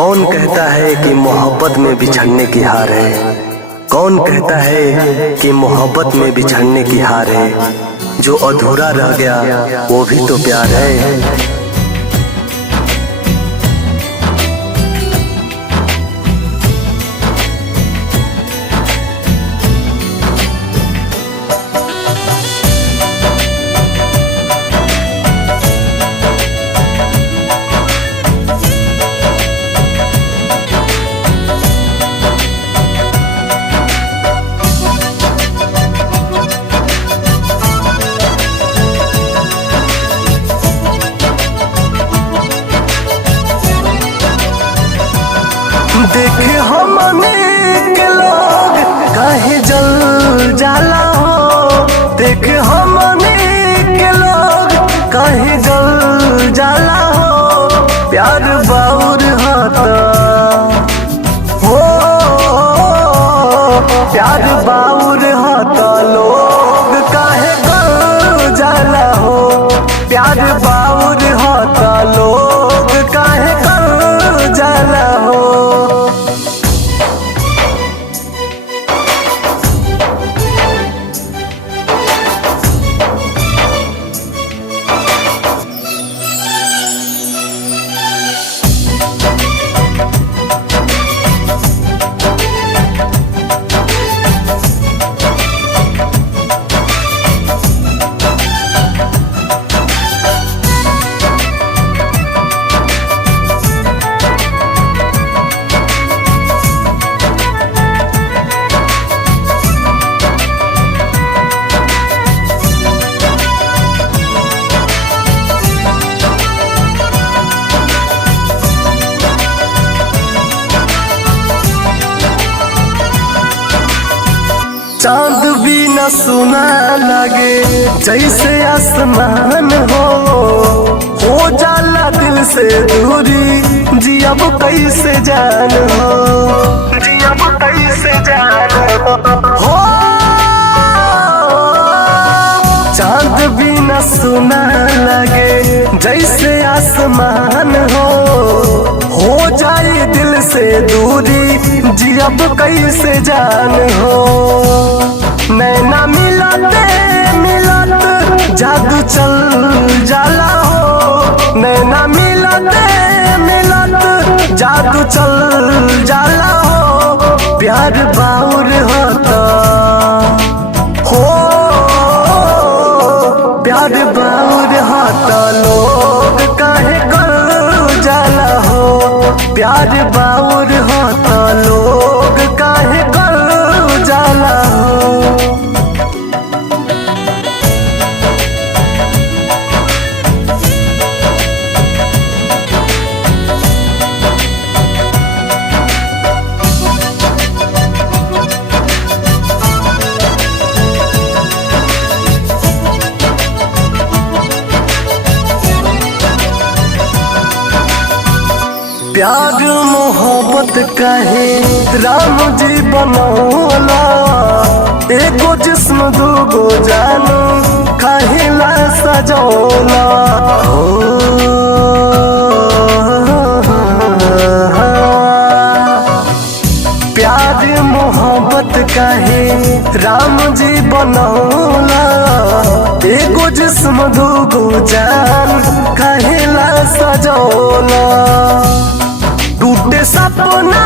कौन कहता है कि मोहब्बत में बिछड़ने की हार है? कौन कहता है कि मोहब्बत में बिछड़ने की हार है? जो अधूरा रह गया वो भी तो प्यार है। देखे हमने के लोग काहे जल जाला हो, देखे हमने के लोग काहे जल जाला हो। प्यार बाउर हाथा हो, प्यार बाउर हाथा लोग काहे गल जाला हो। प्यार बाउर हाथा लोग काहे गल जाला हो। चांद भी न सुना लगे जैसे आसमान हो जाला दिल से दूरी। जी अब कैसे जान हो, जी अब कैसे जान हो। चांद भी न सुना लगे जैसे आसमान हो जाए दिल से दूरी। जी अब कैसे जान हो। नैना मिलते मिलत जादू चल जाला हो। नैना मिलते मिलत जादू चल जाला हो। प्यार बाउर होता हो, प्यार बाउर होता लोग काहे गल जाला हो। प्यार बाउर होता लोग काहे गल जाला हो। प्यार मोहब्बत कहे राम जी बनौला। एगो जिस्म दूगो जान काहेला सजौला हो। प्यार मोहब्बत कहे राम जी बनौला। एगो जिस्म दूगो जान काहेला सजौला। टूटे सपना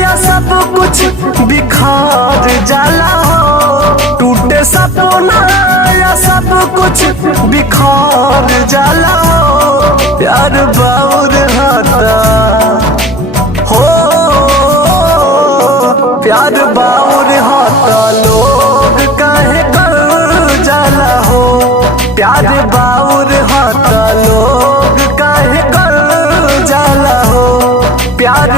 या सब कुछ बिखार जाला हो। टूटे सपना या सब कुछ बिखार जाला हो। प्यार बाउर हाथा हो, प्यार बाउर हाथा लोग काहे गल जाला हो। प्यार बाउर हाथा लोग काहे गल जाला हो। प्यार